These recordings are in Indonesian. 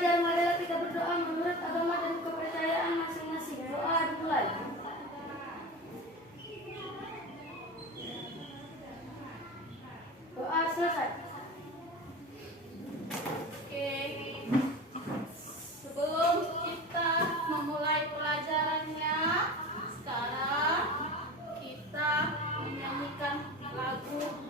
pelajaran adalah kita berdoa menurut agama dan kepercayaan masing-masing. Doa dimulai. Doa selesai. Oke. Sebelum kita memulai pelajarannya, sekarang kita menyanyikan lagu.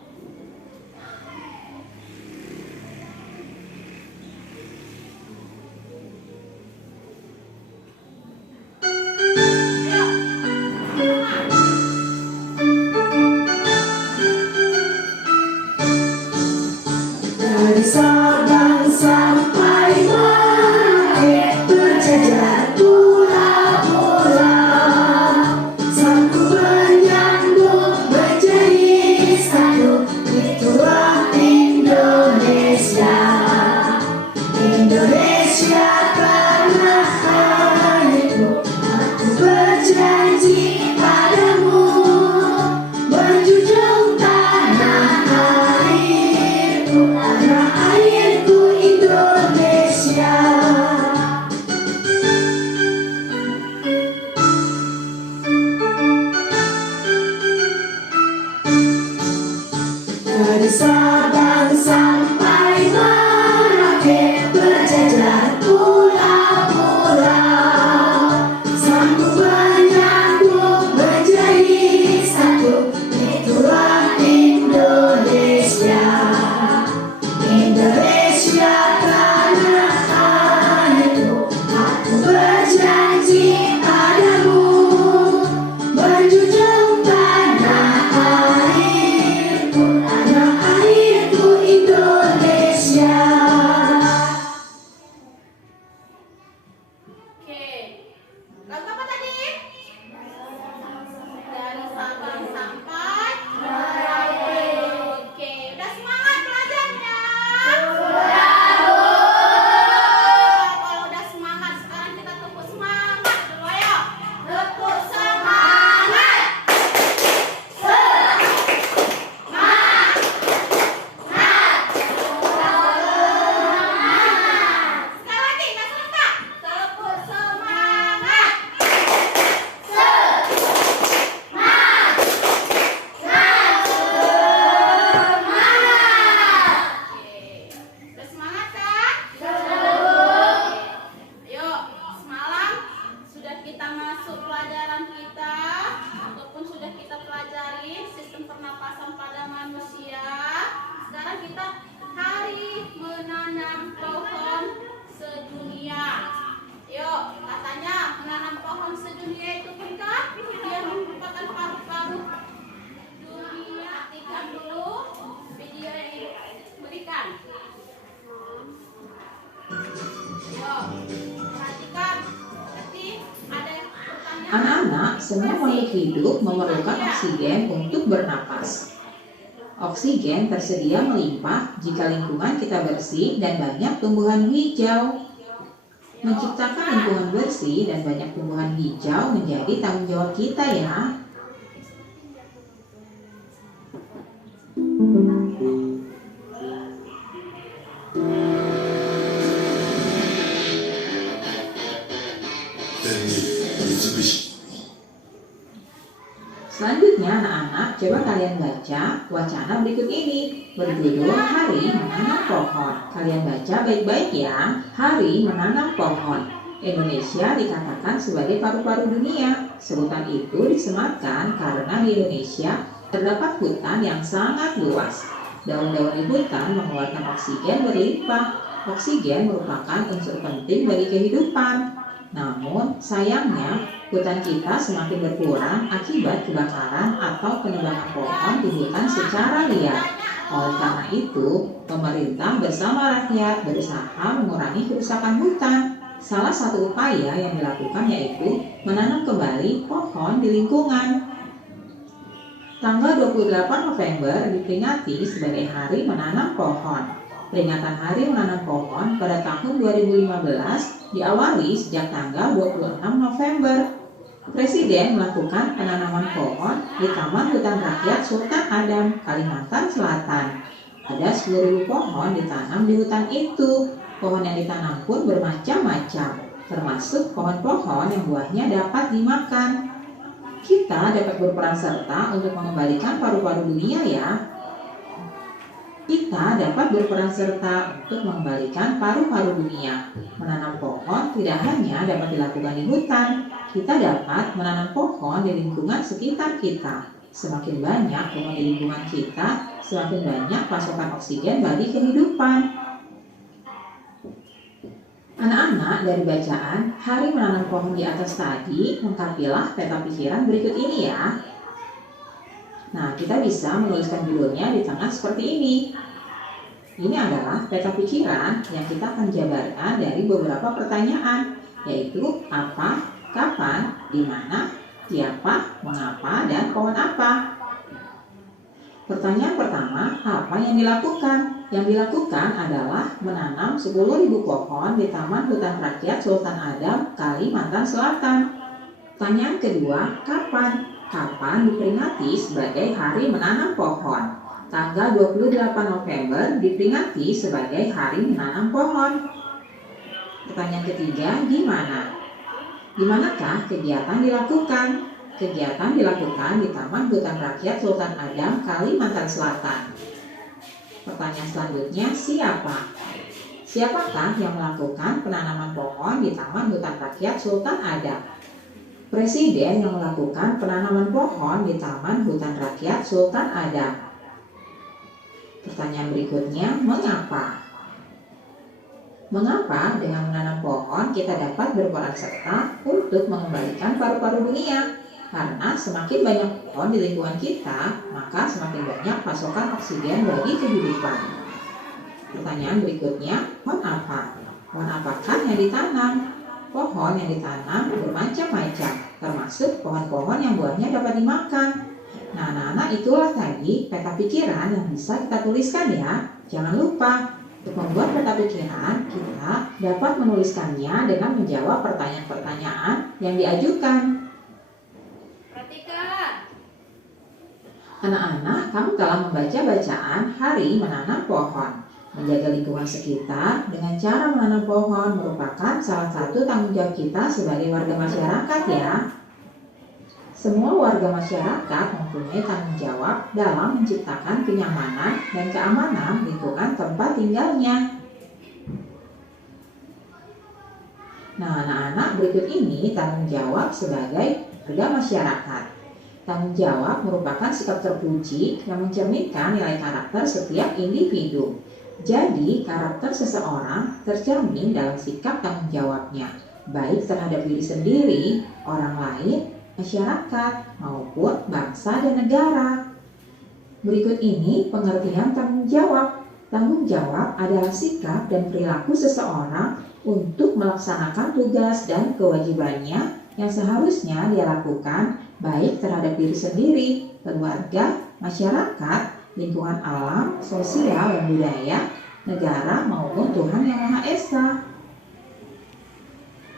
Dari Sabang sampai Merauke berjajar pulau-pulau, sangku menyambut menjadi satu, itulah Indonesia. Indonesia tanah airku, aku berjanji padamu menjunjung tanah airku, tanah airku Indonesia. Dari Sabang sampai Merauke berjajar pulau-pulau, sanggup menyambut menjadi satu, itulah Indonesia. Indonesia tanah airku, aku berjanji padamu menjunjung tanah airku, tanah airku Indonesia. Oke. Lagu apa tadi? Dari Sabang sampai Merauke. Oke, udah semangat belajarnya? Kalau udah semangat, sekarang kita tepuk semangat dulu ayo. Tepuk semangat. Sekali lagi, nggak serentak. Tepuk semangat. Oke. Udah semangat kan? Ayo, semalam sudah kita masuk pelajaran kita ataupun sudah kita pelajari sistem pernapasan pada manusia. Sekarang kita hari menanam pohon sedunia. Yuk, katanya menanam pohon sedunia itu bukan dia merupakan paru-paru dunia. Perhatikan dulu video yang diberikan. Yuk, perhatikan. Nanti ada pertanyaan. Anak-anak, semua makhluk hidup memerlukan oksigen untuk bernapas. Oksigen tersedia melimpah jika lingkungan kita bersih dan banyak tumbuhan hijau. Menciptakan lingkungan bersih dan banyak tumbuhan hijau menjadi tanggung jawab kita ya. Selanjutnya anak-anak, coba kalian baca wacana berikut ini berjudul Hari Menanam Pohon. Kalian baca baik-baik ya. Hari Menanam Pohon. Indonesia dikatakan sebagai paru-paru dunia. Sebutan itu disematkan karena di Indonesia terdapat hutan yang sangat luas. Daun-daun di hutan mengeluarkan oksigen berlimpah. Oksigen merupakan unsur penting bagi kehidupan. Namun, sayangnya, hutan kita semakin berkurang akibat kebakaran atau penebangan pohon di hutan secara liar. Oleh karena itu, pemerintah bersama rakyat berusaha mengurangi kerusakan hutan. Salah satu upaya yang dilakukan yaitu menanam kembali pohon di lingkungan. Tanggal 28 November diperingati sebagai Hari Menanam Pohon. Peringatan Hari Menanam Pohon pada tahun 2015 diawali sejak tanggal 26 November. Presiden melakukan penanaman pohon di Taman Hutan Rakyat Sultan Adam, Kalimantan Selatan. Ada 10.000 pohon ditanam di hutan itu. Pohon yang ditanam pun bermacam-macam, termasuk pohon-pohon yang buahnya dapat dimakan. Kita dapat berperan serta untuk mengembalikan paru-paru dunia ya. Kita dapat berperan serta untuk mengembalikan paru-paru dunia. Menanam pohon tidak hanya dapat dilakukan di hutan, kita dapat menanam pohon di lingkungan sekitar kita. Semakin banyak pohon di lingkungan kita, semakin banyak pasokan oksigen bagi kehidupan. Anak-anak, dari bacaan Hari Menanam Pohon di atas tadi, lengkapilah peta pikiran berikut ini ya. Nah, kita bisa menuliskan judulnya di tengah seperti ini. Ini adalah peta pikiran yang kita akan jabarkan dari beberapa pertanyaan, yaitu apa, kapan, di mana, siapa, mengapa, dan pohon apa. Pertanyaan pertama, apa yang dilakukan? Yang dilakukan adalah menanam 10.000 pohon di Taman Hutan Rakyat Sultan Adam, Kalimantan Selatan. Pertanyaan kedua, kapan? Kapan diperingati sebagai Hari Menanam Pohon? Tanggal 28 November diperingati sebagai Hari Menanam Pohon. Pertanyaan ketiga, di mana? Di manakah kegiatan dilakukan? Kegiatan dilakukan di Taman Hutan Rakyat Sultan Adam, Kalimantan Selatan. Pertanyaan selanjutnya, siapa? Siapakah yang melakukan penanaman pohon di Taman Hutan Rakyat Sultan Adam? Presiden yang melakukan penanaman pohon di Taman Hutan Rakyat Sultan Adam. Pertanyaan berikutnya, mengapa? Mengapa dengan menanam pohon kita dapat berperan serta untuk mengembalikan paru-paru dunia? Karena semakin banyak pohon di lingkungan kita, maka semakin banyak pasokan oksigen bagi kehidupan. Pertanyaan berikutnya, pohon apa? Pohon apakah yang ditanam? Pohon yang ditanam bermacam-macam, termasuk pohon-pohon yang buahnya dapat dimakan. Nah, anak-anak, itulah tadi peta pikiran yang bisa kita tuliskan ya. Jangan lupa, untuk membuat peta pikiran, kita dapat menuliskannya dengan menjawab pertanyaan-pertanyaan yang diajukan. Perhatikan. Anak-anak, kamu telah membaca bacaan Hari Menanam Pohon. Menjaga lingkungan sekitar dengan cara menanam pohon merupakan salah satu tanggung jawab kita sebagai warga masyarakat ya. Semua warga masyarakat mempunyai tanggung jawab dalam menciptakan kenyamanan dan keamanan lingkungan tempat tinggalnya. Nah, anak-anak, berikut ini tanggung jawab sebagai warga masyarakat. Tanggung jawab merupakan sikap terpuji yang mencerminkan nilai karakter setiap individu. Jadi, karakter seseorang tercermin dalam sikap tanggung jawabnya, baik terhadap diri sendiri, orang lain, masyarakat, maupun bangsa dan negara. Berikut ini pengertian tanggung jawab. Tanggung jawab adalah sikap dan perilaku seseorang untuk melaksanakan tugas dan kewajibannya yang seharusnya dia lakukan baik terhadap diri sendiri, keluarga, masyarakat, lingkungan alam, sosial dan budaya, negara maupun Tuhan Yang Maha Esa.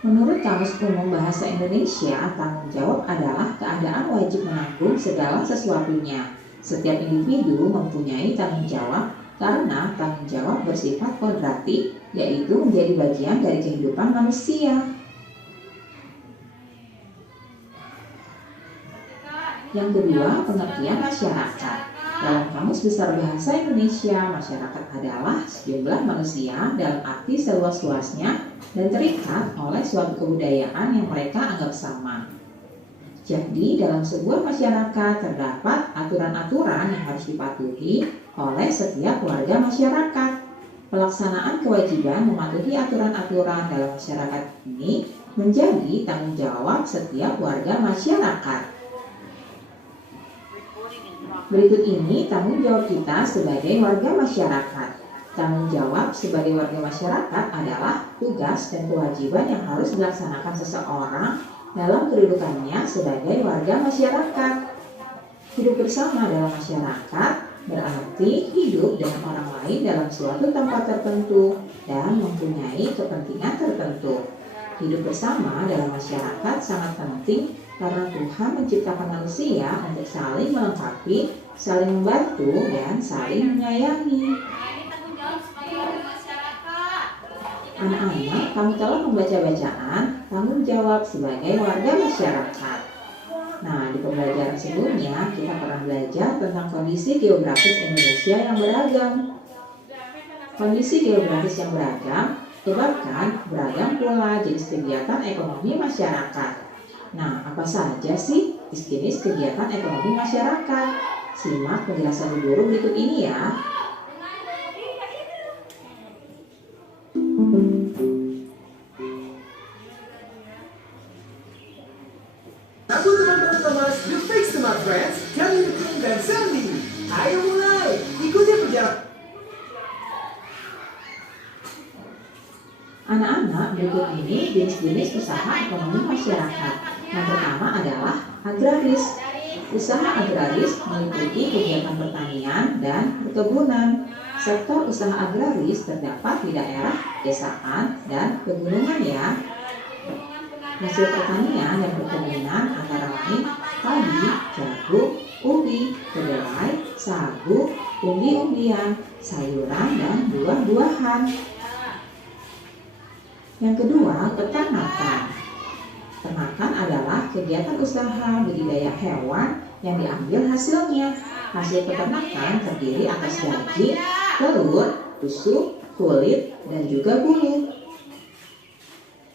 Menurut Kamus Umum Bahasa Indonesia, tanggung jawab adalah keadaan wajib menanggung segala sesuatunya. Setiap individu mempunyai tanggung jawab karena tanggung jawab bersifat kodrati, yaitu menjadi bagian dari kehidupan manusia. Yang kedua, pengertian masyarakat. Dalam Kamus Besar Bahasa Indonesia, masyarakat adalah sejumlah manusia dalam arti seluas-luasnya dan terikat oleh suatu kebudayaan yang mereka anggap sama. Jadi, dalam sebuah masyarakat terdapat aturan-aturan yang harus dipatuhi oleh setiap warga masyarakat. Pelaksanaan kewajiban mematuhi aturan-aturan dalam masyarakat ini menjadi tanggung jawab setiap warga masyarakat. Berikut ini tanggung jawab kita sebagai warga masyarakat. Tanggung jawab sebagai warga masyarakat adalah tugas dan kewajiban yang harus dilaksanakan seseorang dalam kedudukannya sebagai warga masyarakat. Hidup bersama dalam masyarakat berarti hidup dengan orang lain dalam suatu tempat tertentu dan mempunyai kepentingan tertentu. Hidup bersama dalam masyarakat sangat penting karena Tuhan menciptakan manusia untuk saling melengkapi, saling membantu, dan saling menyayangi. Nah, ini tanggung jawab sebagai warga masyarakat. Anak-anak, kamu telah membaca bacaan tanggung jawab sebagai warga masyarakat. Nah, di pembelajaran sebelumnya kita pernah belajar tentang kondisi geografis Indonesia yang beragam. Kondisi geografis yang beragam menyebabkan beragam pula jenis kegiatan ekonomi masyarakat. Nah, apa saja sih jenis kegiatan ekonomi masyarakat? Simak penjelasan guru berikut ini ya. Satu teman-teman Thomas, The Fake Smart Friends, kami King dan Sandy. Ayo mulai, ikuti perjalanan. Anak-anak, berikut ini jenis-jenis usaha ekonomi masyarakat. Yang pertama adalah agraris. Usaha agraris meliputi kegiatan pertanian dan perkebunan. Sektor usaha agraris terdapat di daerah pedesaan dan pegunungan ya. Hasil pertanian dan perkebunan antara lain padi, jagung, ubi, kedelai, sagu, umbi-umbian, sayuran, dan buah-buahan. Yang kedua, peternakan. Peternakan adalah kegiatan usaha budidaya hewan yang diambil hasilnya. Hasil peternakan terdiri atas daging, telur, susu, kulit, dan juga bulu.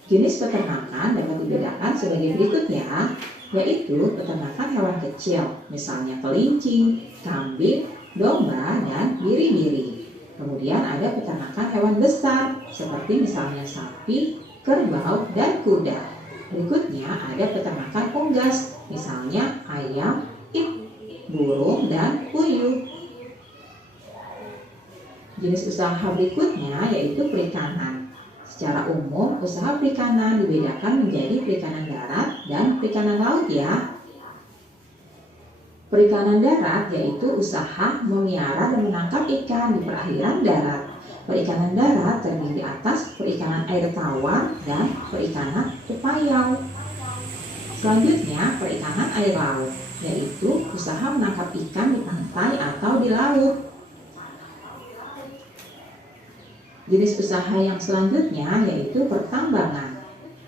Jenis peternakan dapat dibedakan sebagai berikut ya, yaitu peternakan hewan kecil, misalnya kelinci, kambing, domba, dan biri-biri. Kemudian ada peternakan hewan besar, seperti misalnya sapi, kerbau, dan kuda. Berikutnya ada peternakan unggas, misalnya ayam, burung, dan puyuh. Jenis usaha berikutnya yaitu perikanan. Secara umum, usaha perikanan dibedakan menjadi perikanan darat dan perikanan laut ya. Perikanan darat yaitu usaha memelihara dan menangkap ikan di perairan darat. Perikanan darat terdiri atas perikanan air tawar dan perikanan pepayau. Selanjutnya, perikanan air laut, yaitu usaha menangkap ikan di pantai atau di laut. Jenis usaha yang selanjutnya yaitu pertambangan.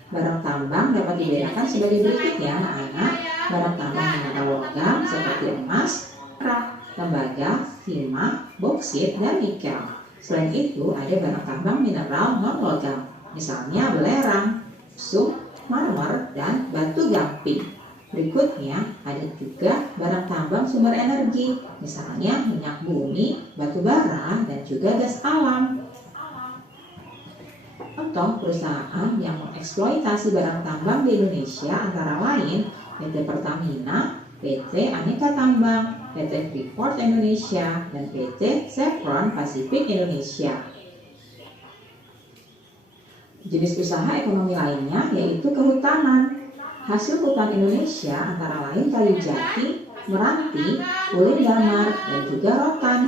Barang tambang dapat dibedakan sebagai berikut ya anak-anak. Barang tambang mineral logam seperti emas, perak, tembaga, timah, boksit, dan nikel. Selain itu ada barang tambang mineral non logam, misalnya belerang, sum, marmer, dan batu gamping. Berikutnya ada juga barang tambang sumber energi, misalnya minyak bumi, batu bara, dan juga gas alam. Contoh perusahaan yang mengeksploitasi barang tambang di Indonesia antara lain PT Pertamina, PT Aneka Tambang, PT Freeport Indonesia, dan PT Chevron Pacific Indonesia. Jenis usaha ekonomi lainnya yaitu kehutanan. Hasil hutan Indonesia antara lain kayu jati, meranti, ulin damar, dan juga rotan.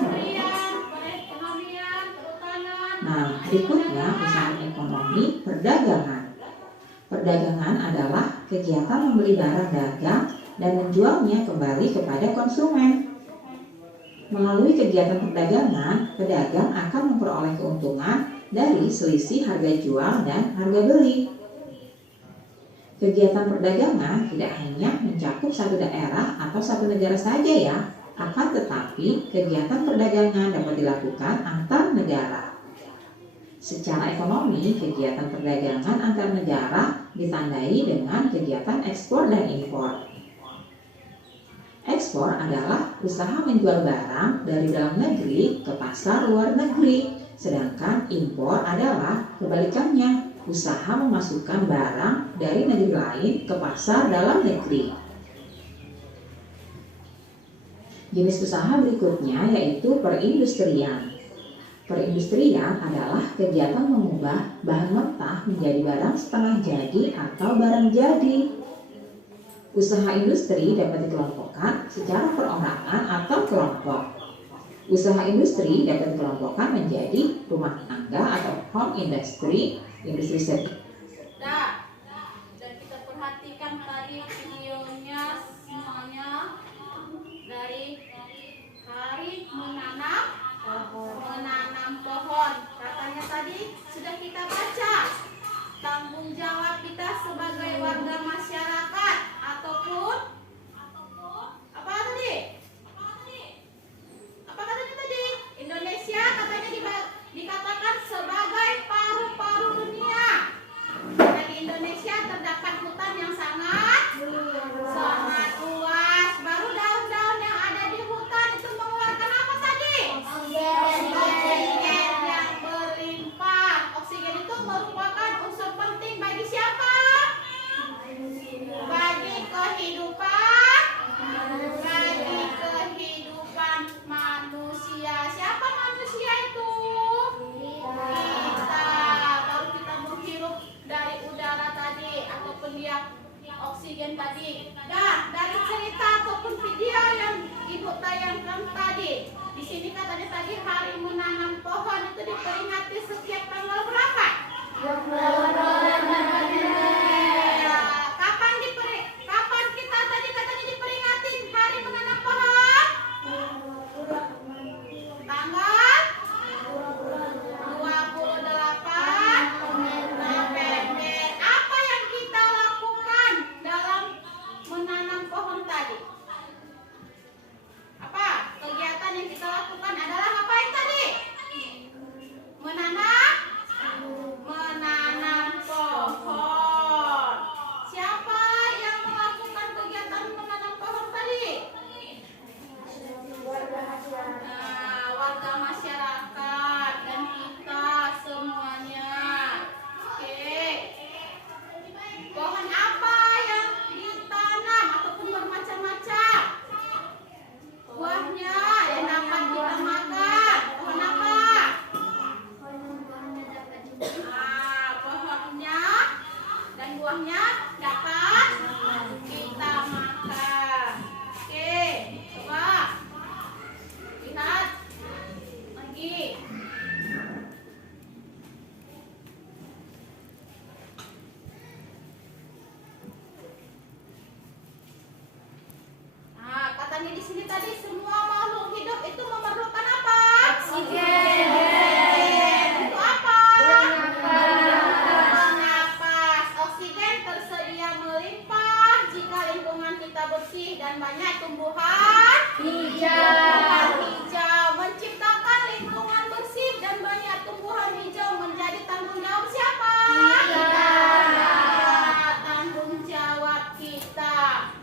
Nah, berikutnya usaha ekonomi perdagangan. Perdagangan adalah kegiatan membeli barang dagang dan menjualnya kembali kepada konsumen. Melalui kegiatan perdagangan, pedagang akan memperoleh keuntungan dari selisih harga jual dan harga beli. Kegiatan perdagangan tidak hanya mencakup satu daerah atau satu negara saja ya, akan tetapi kegiatan perdagangan dapat dilakukan antar negara. Secara ekonomi, kegiatan perdagangan antar negara ditandai dengan kegiatan ekspor dan impor. Ekspor adalah usaha menjual barang dari dalam negeri ke pasar luar negeri, sedangkan impor adalah kebalikannya, usaha memasukkan barang dari negeri lain ke pasar dalam negeri. Jenis usaha berikutnya yaitu perindustrian. Perindustrian adalah kegiatan mengubah bahan mentah menjadi barang setengah jadi atau barang jadi. Usaha industri dapat dikelompokkan secara perorangan atau kelompok. Usaha industri dapat dikelompokkan menjadi rumah tangga atau home industry, industri service. Dan kita perhatikan tadi videonya semuanya dari hari menanam pohon. Katanya tadi sudah kita baca. Tanggung jawab kita sebagai warga masyarakat ataupun apa tadi? Apa katanya tadi? Indonesia katanya dikatakan sebagai paru-paru dunia. Karena di Indonesia terdapat hutan yang sangat luas. Baru daun-daun yang ada di hutan itu mengeluarkan apa tadi? Oksigen yang berlimpah. Oksigen itu merupakan unsur penting bagi siapa? Bagi kehidupan manusia. Siapa manusia itu? Kita. Baru kita menghirup dari udara tadi ataupun dia oksigen tadi. Dan dari cerita ataupun video yang ibu tayangkan tadi, di sini katanya tadi hari menanam pohon itu diperingati setiap tanggal berapa? Kapan kita tadi katanya diperingati hari menanam pohon? Tanggal 28 November. Apa yang kita lakukan dalam menanam pohon tadi? Apa? Kegiatan yang kita lakukan adalah ngapain tadi? Menanam pohon. Siapa yang melakukan kegiatan menanam pohon tadi? Warga masyarakat dan kita semuanya. Oke. Pohon apa yang ditanam ataupun bermacam-macam buahnya yang dapat kita makan? Pohon apa? Pohonnya dan buahnya dapat kita makan. Oke, coba lihat lagi. Nah, katanya di sini tadi semua makhluk hidup itu memerlukan apa? Oksigen. Untuk apa? Bernapas. Oksigen tersedia melimpah jika lingkungan kita bersih dan banyak tumbuhan hijau. Menciptakan lingkungan bersih dan banyak tumbuhan hijau menjadi tanggung jawab siapa? Kita. Tanggung jawab kita.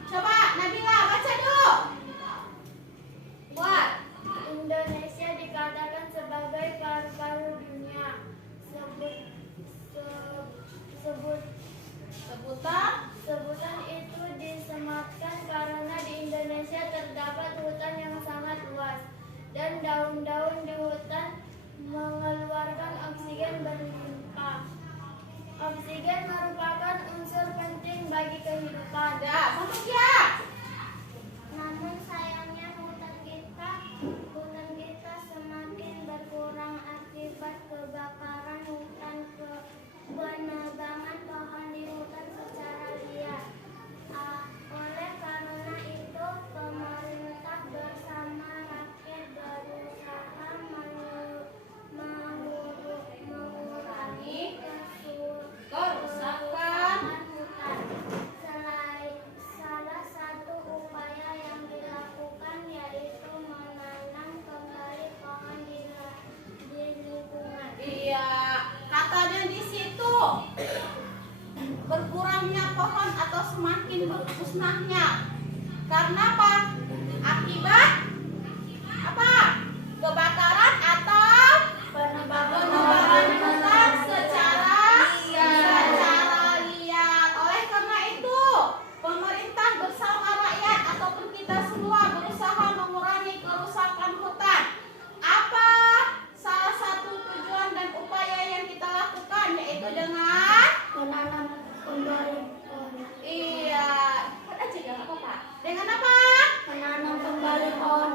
Coba Nabila baca dulu. Buat. Indonesia dikatakan sebagai paru-paru dunia. Sebutan itu disematkan karena di Indonesia terdapat hutan yang sangat luas dan daun-daun di hutan mengeluarkan oksigen berlimpah. Oksigen merupakan unsur penting bagi kehidupan. Ada, satu ya. Namun sayangnya hutan kita semakin berkurang akibat kebakaran hutan, penebangan pohon di hutan secara liar. Oleh karena itu, pemerintah bersama rakyat berusaha mengurangi kerusakan hutan. Salah satu upaya yang dilakukan yaitu menanam kembali pohon di lingkungan. Iya, katanya di situ berkurangnya pohon atau semakin musnahnya. Karena apa? Akibat apa? Kebakaran atau penebangan hutan secara liar. Oleh karena itu, pemerintah bersama rakyat ataupun kita semua berusaha mengurangi kerusakan hutan. Apa salah satu tujuan dan upaya yang kita lakukan, yaitu dengan Menanam kembali pohon. iya, dengan apa? Menanam kembali pohon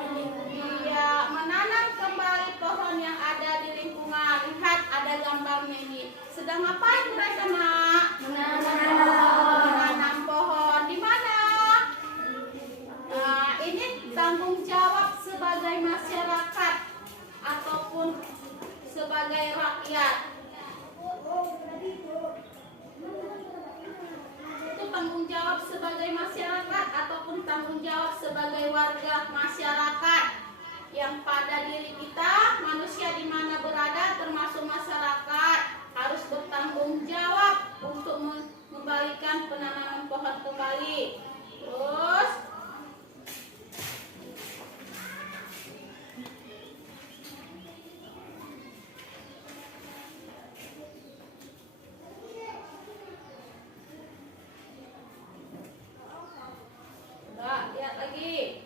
sebagai masyarakat ataupun tanggung jawab sebagai warga masyarakat yang pada diri kita manusia di mana berada termasuk masyarakat harus bertanggung jawab untuk mengembalikan penanaman pohon kembali. Terus lihat lagi.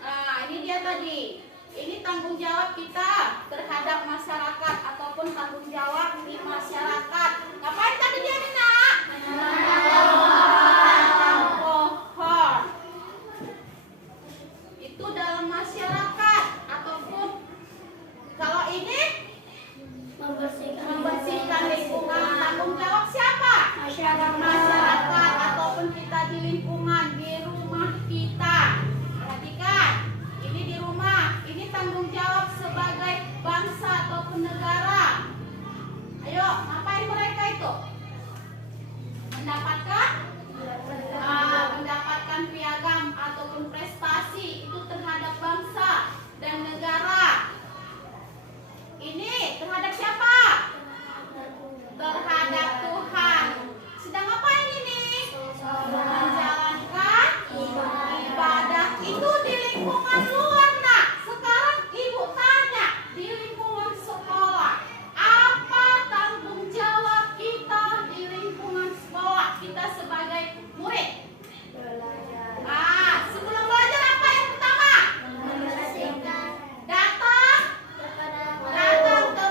Nah, ini dia tadi. Ini tanggung jawab kita terhadap masyarakat ataupun tanggung jawab di masyarakat. Ngapain tadi dia nih, Nak? Menanam pohon. Itu dalam masyarakat ataupun kalau ini membersihkan lingkungan. Tanggung jawab siapa? Masyarakat ataupun kita di lingkungan, di rumah kita. Perhatikan, ini di rumah, ini tanggung jawab sebagai bangsa ataupun negara. Ayo, ngapain mereka itu? Mendapatkan piagam ataupun prestasi itu terhadap bangsa dan negara. Ini terhadap siapa? Terhadap Tuhan. Sedang ngapain ini? Menjalankan ibadah itu di lingkungan luar, Nak. Sekarang Ibu tanya, di lingkungan sekolah, apa tanggung jawab kita di lingkungan sekolah? Kita sebagai murid. Sebelum belajar apa yang pertama? Datang ke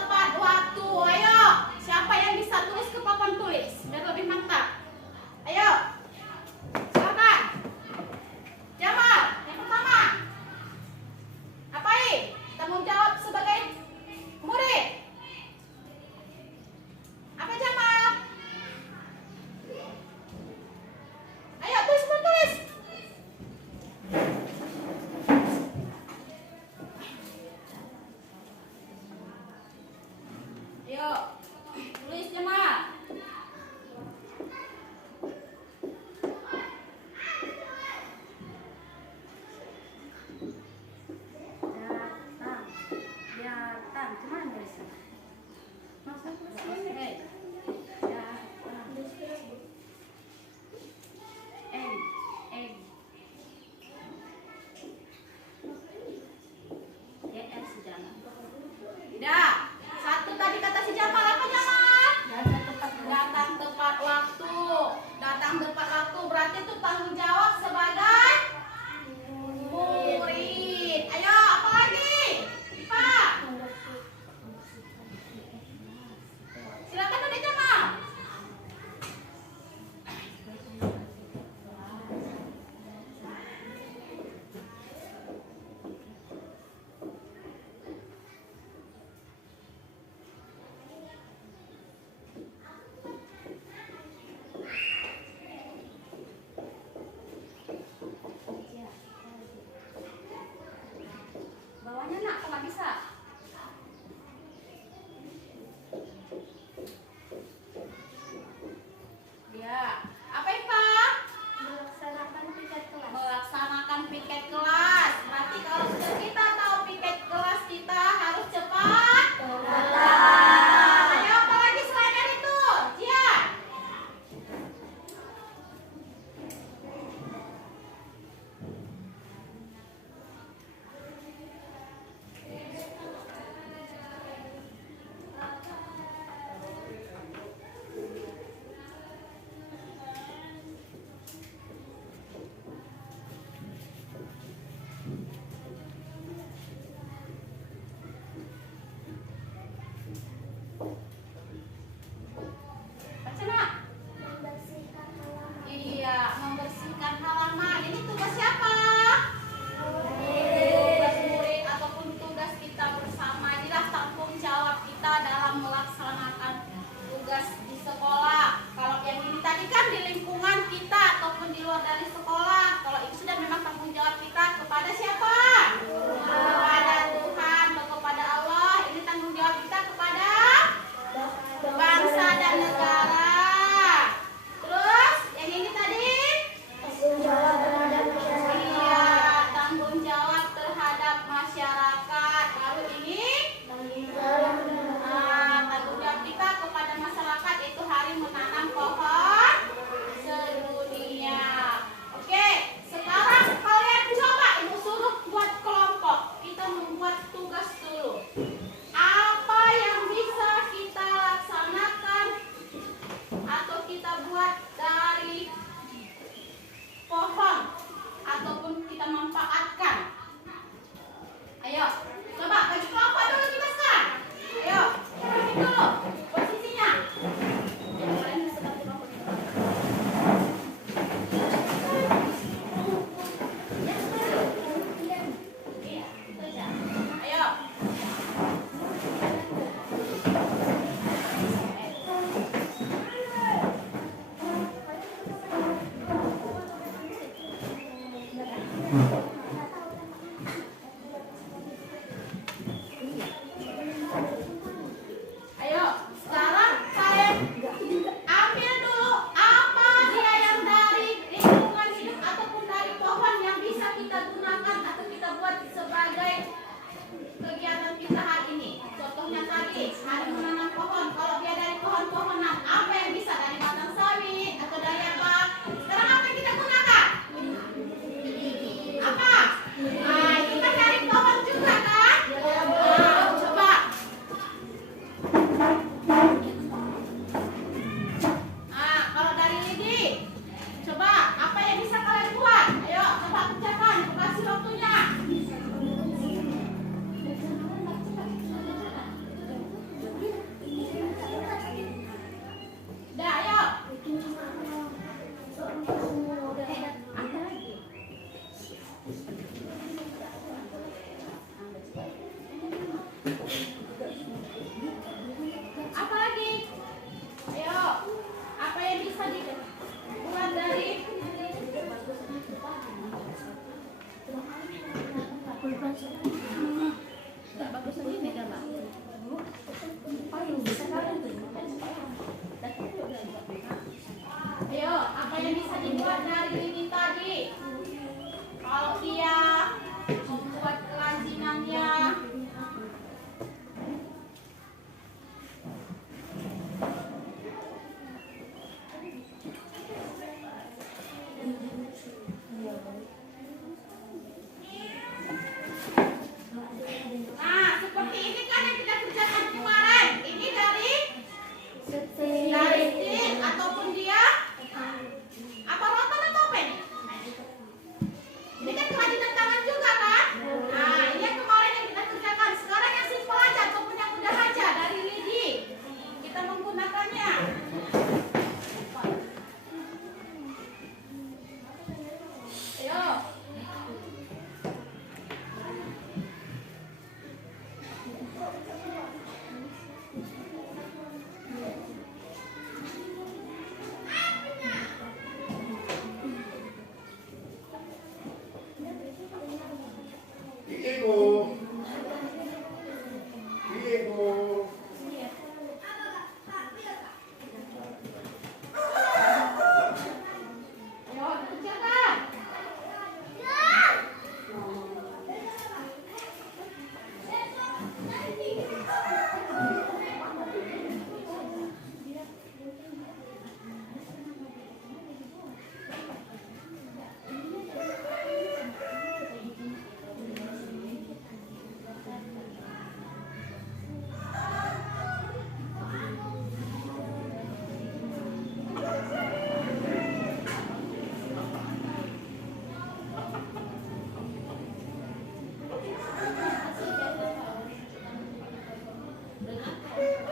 Kenapa?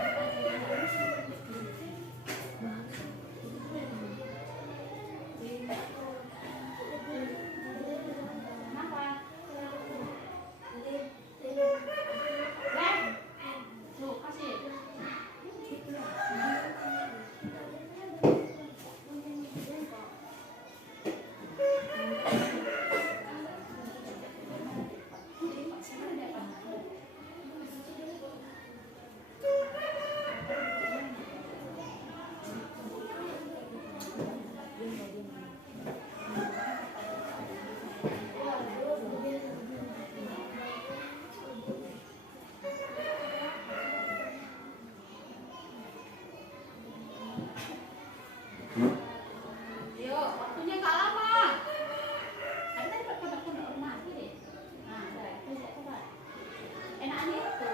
Tuh, kasih. Yuk, waktunya gak lama. Tapi tadi pernah mati deh. Nah, udah, itu lihat coba. Enaknya itu.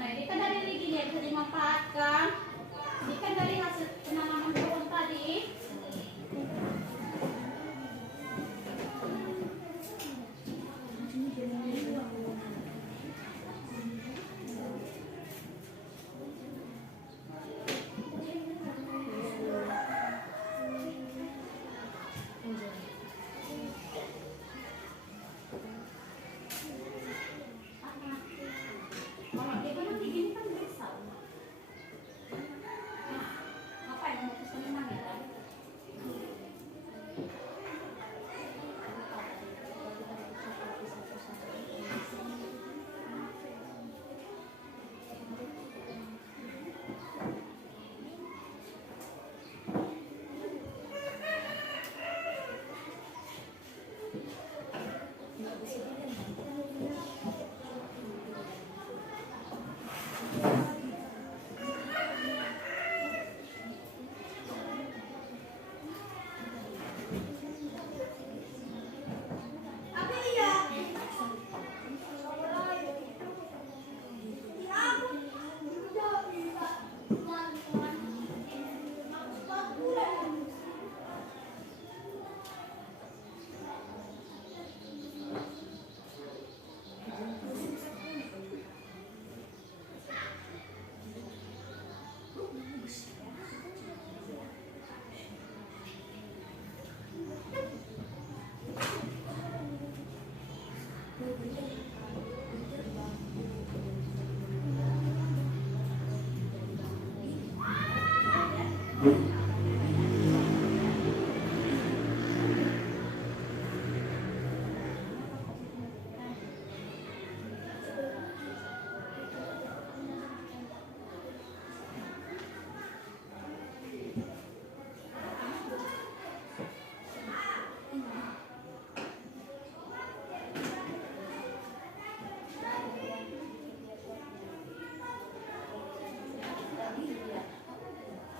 Nah, ini kan dari gini ya, bisa dimanfaatkan. Ini kan dari hasil penanaman pohon tadi. Kalau dia kan nanti gini kan besar. Nah, ngapain mau pesan menang ya kan?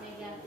Megang.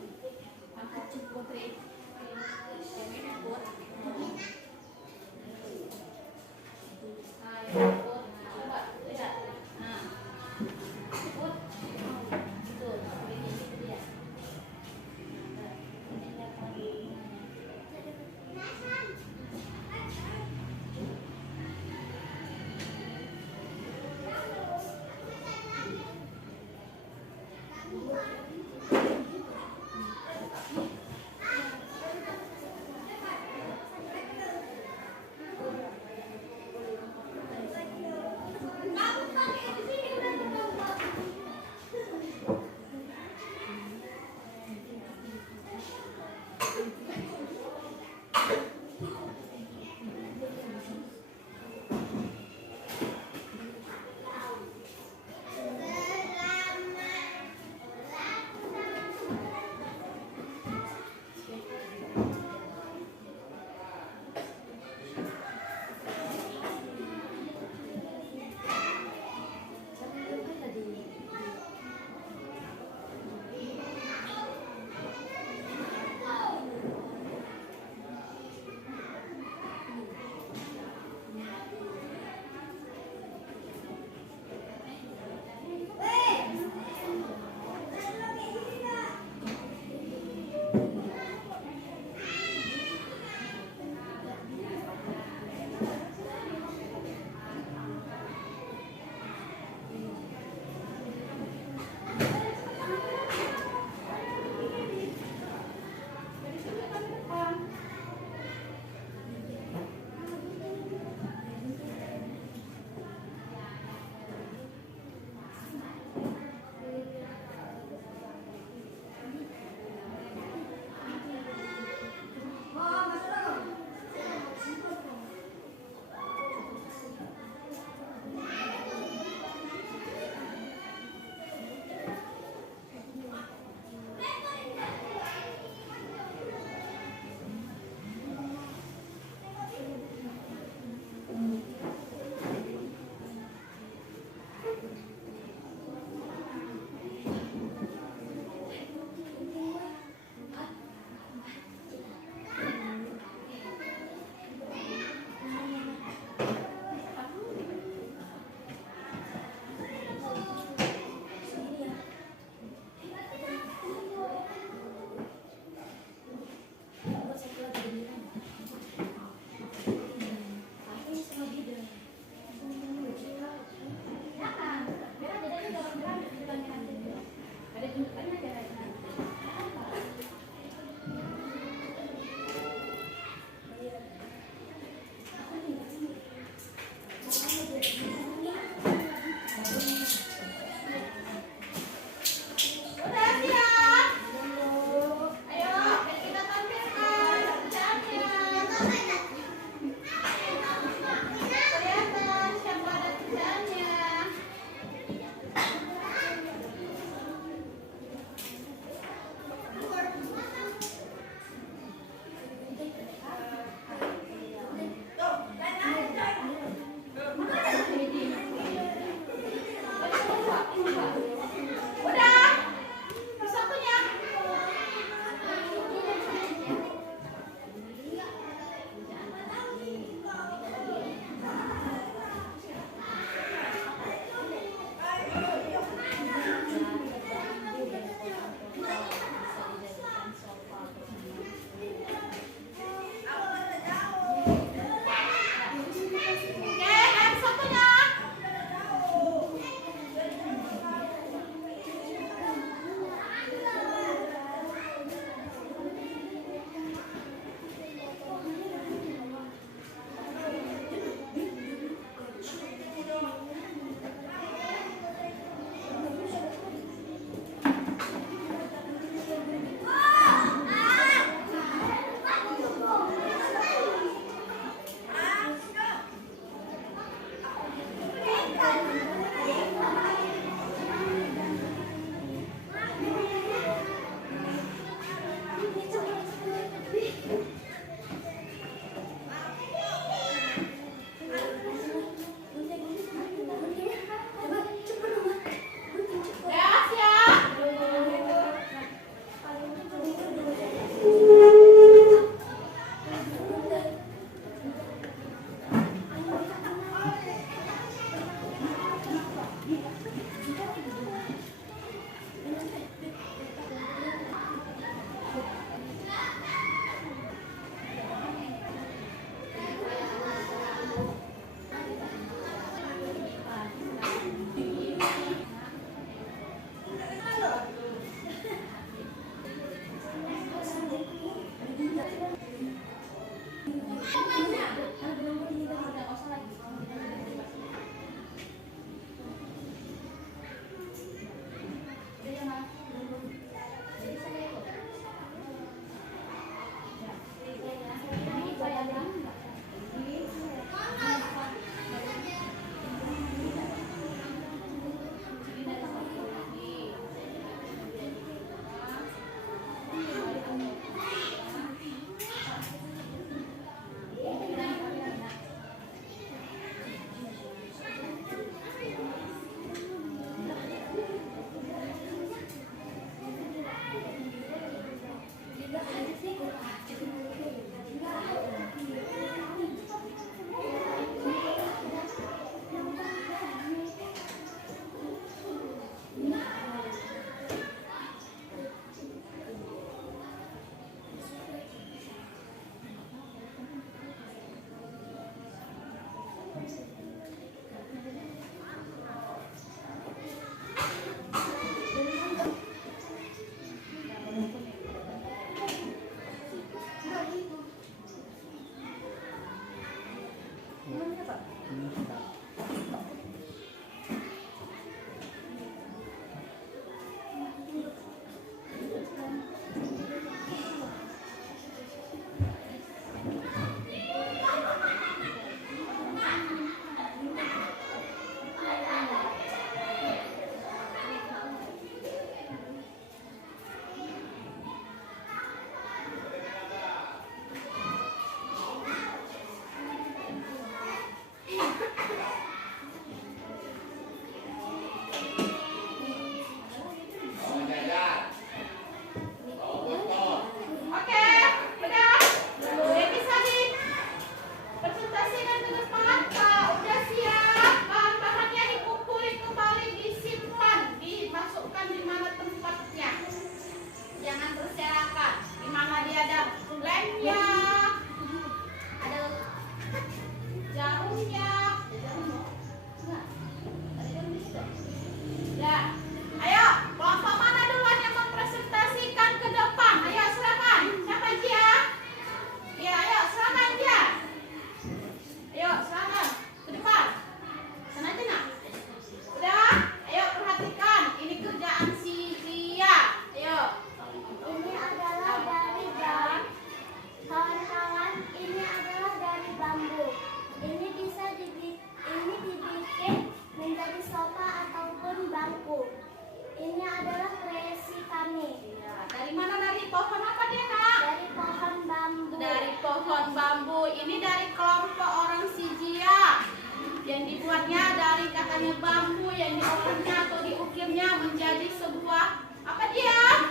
Makanya bambu yang diolahnya atau diukirnya menjadi sebuah apa dia?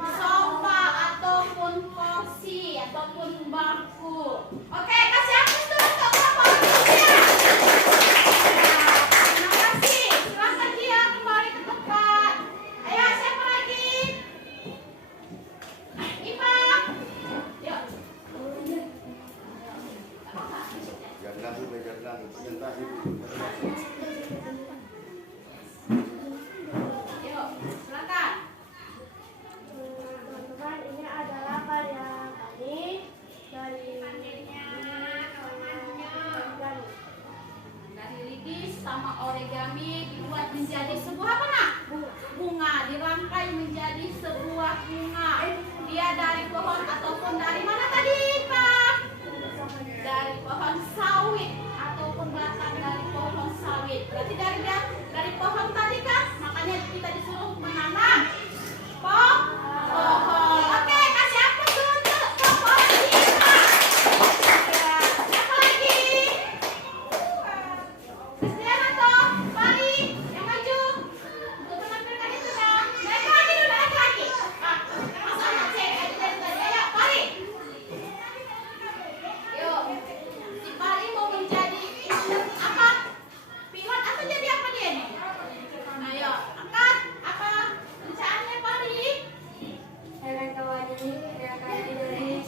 Sofa ataupun kursi ataupun bangku. Oke, kasih hapus dulu untuk Bapak dia. Terima kasih. Silakan dia kembali ke tempat. Ayo, siapa lagi? Ipa. Yuk. Yuk, silakan. Teman-teman, ini adalah karya kami dari Dari lidi sama origami dibuat menjadi sebuah apa nak? Bunga, dirangkai menjadi sebuah bunga. Dia dari pohon ataupun dari mana tadi Pak? Dari pohon sawit ataupun batang dari pohon sawit. Berarti dari pohon tadi kan? Makanya kita disuruh menanam pohon. Oke, kasih apa dulu untuk pohon ini Pak? Ya, apa lagi? Kristiana toh, mari yang maju untuk menampilkan itu dong. Naik lagi dulu, naik lagi. Masa anak cek aja dari tadi. Ayo, mari. Yuk, si Pari mau menjadi apa? Pilot atau jadi apa dia nih? Ayo, angkat. Apa rencananya Pari? kawan ini karya kami dari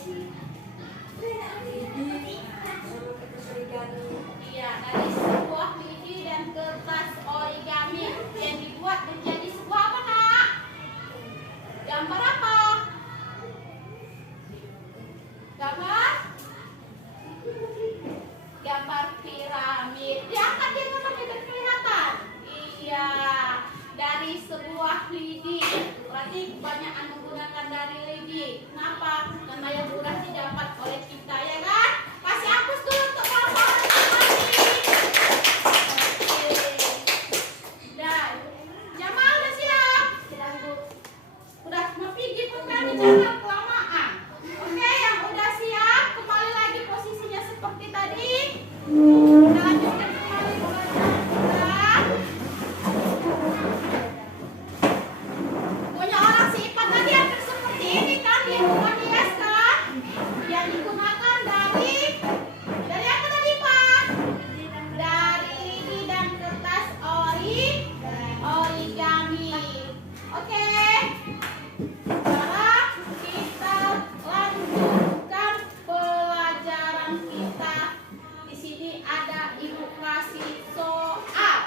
Iya, dari sebuah lidi dan kertas origami yang dibuat menjadi sebuah apa nak? Gambar apa? Gambar piramid. Diangkat dia memang tidak kelihatan. Iya, dari sebuah lidi. Berarti kebanyakan menggunakan dari lidi. Kenapa? Karena yang mudah didapat oleh kita, ya kan? Kasih hapus dulu untuk kawan-kawan tadi. Dan Jamal udah siap? Udah mau pergi bukan jangan kelamaan. Oke, yang udah siap kembali lagi posisinya seperti tadi. Kita lanjutkan kembali belajar kita. Punya orang si Ipan tadi hampir seperti ini kan, dia bukan hias kan? Yang digunakan dari apa tadi Pak? Dari lidi dan kertas origami. Oke. Sekarang kita lanjutkan pelajaran kita. Di sini ada ibu kasih soal.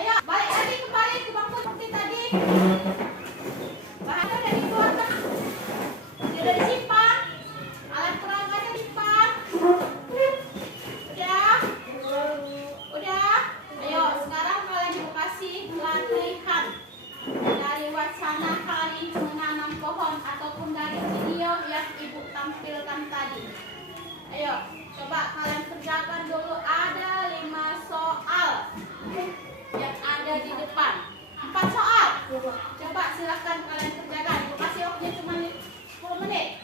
Ayo balik lagi kembali ke bangku seperti tadi. Bahannya udah dibuat kan? Sudah disimpan. Alat peraganya disimpan. Udah. Ayo sekarang kalian ibu kasih latihan dari wacana kali menanam pohon ataupun dari video yang ibu tampilkan tadi. Ayo coba kalian kerjakan dulu, ada 5 soal yang ada di depan. 4 soal. Coba silakan kalian kerjakan. Ibu kasih waktunya cuma 10 menit.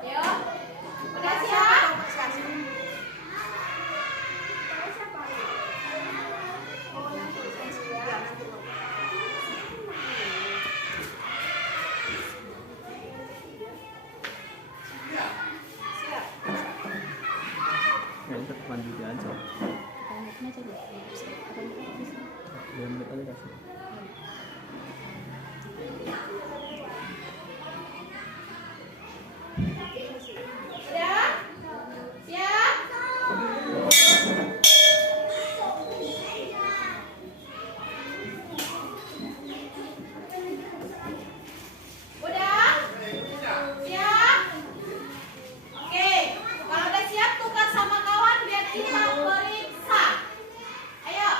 Yuk, udah siap? Ya udah lanjutin aja. Dua menit aja kasih. Udah? Siap? Udah? Siap? Oke, kalau udah siap tukar sama kawan biar kita periksa. Ayo.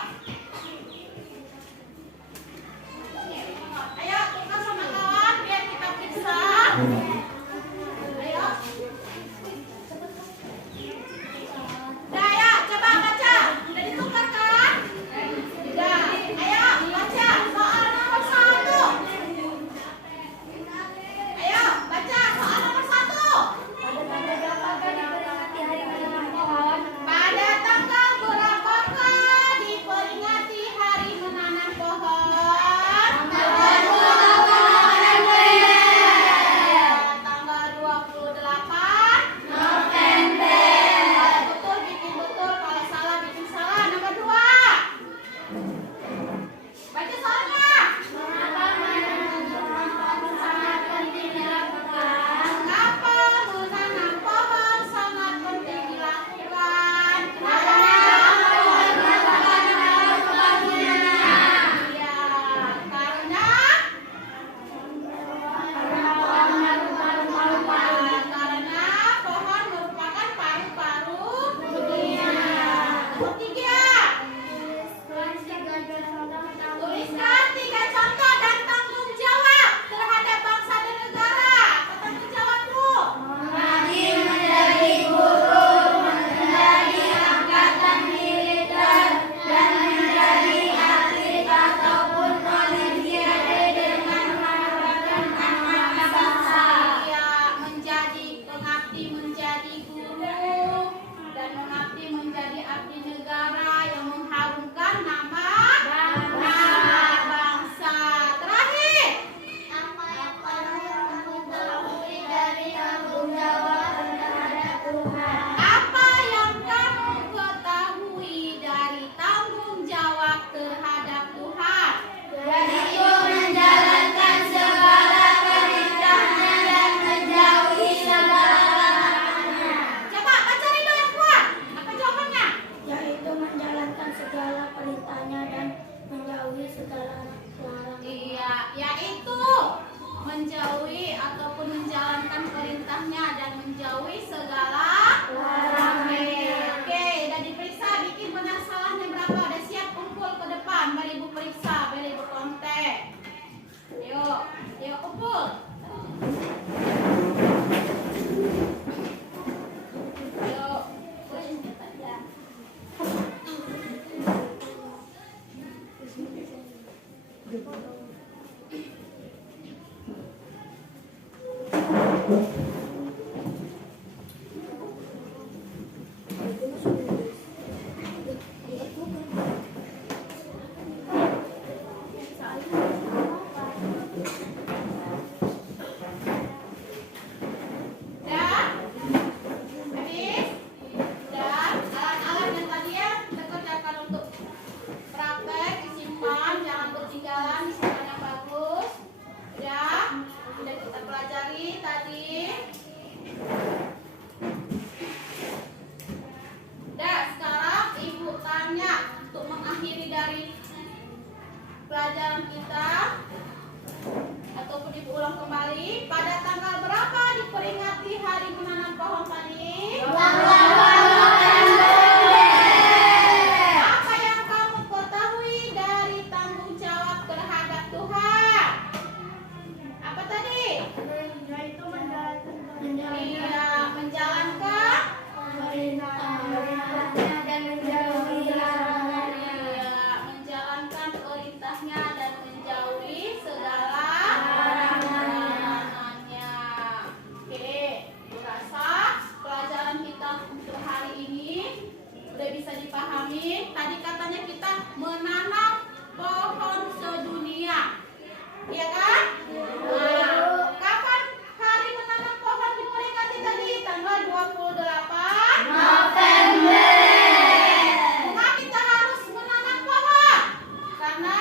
Iya, menjalankan. Iya, menjalankan perintahnya dan menjauhi segala larangannya. Oke, rasa pelajaran kita untuk hari ini udah bisa dipahami. Tadi katanya kita menanam pohon sedunia, iya kan? Nah, kapan hari menanam pohon diperingati tadi? Tanggal 28 November. Mengapa kita harus menanam pohon? Karena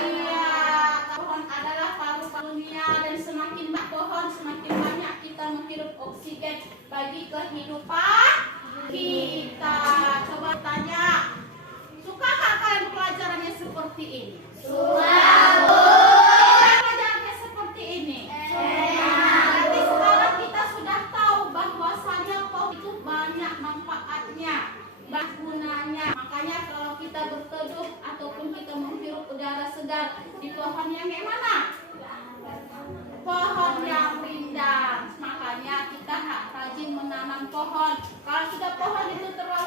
iya, pohon adalah paru-paru dunia, dan semakin banyak pohon, semakin banyak kita menghirup oksigen bagi kehidupan kita. Coba tanya, sukakah kalian pelajarannya seperti ini? Pelajarannya seperti ini. Berarti sekarang kita sudah tahu bahwasanya pohon itu banyak manfaatnya, banyak gunanya. Makanya kalau kita berteduh ataupun kita menghirup udara segar di pohon yang mana? Pohon yang rindang. Makanya kita rajin menanam pohon. Kalau sudah pohon itu terlalu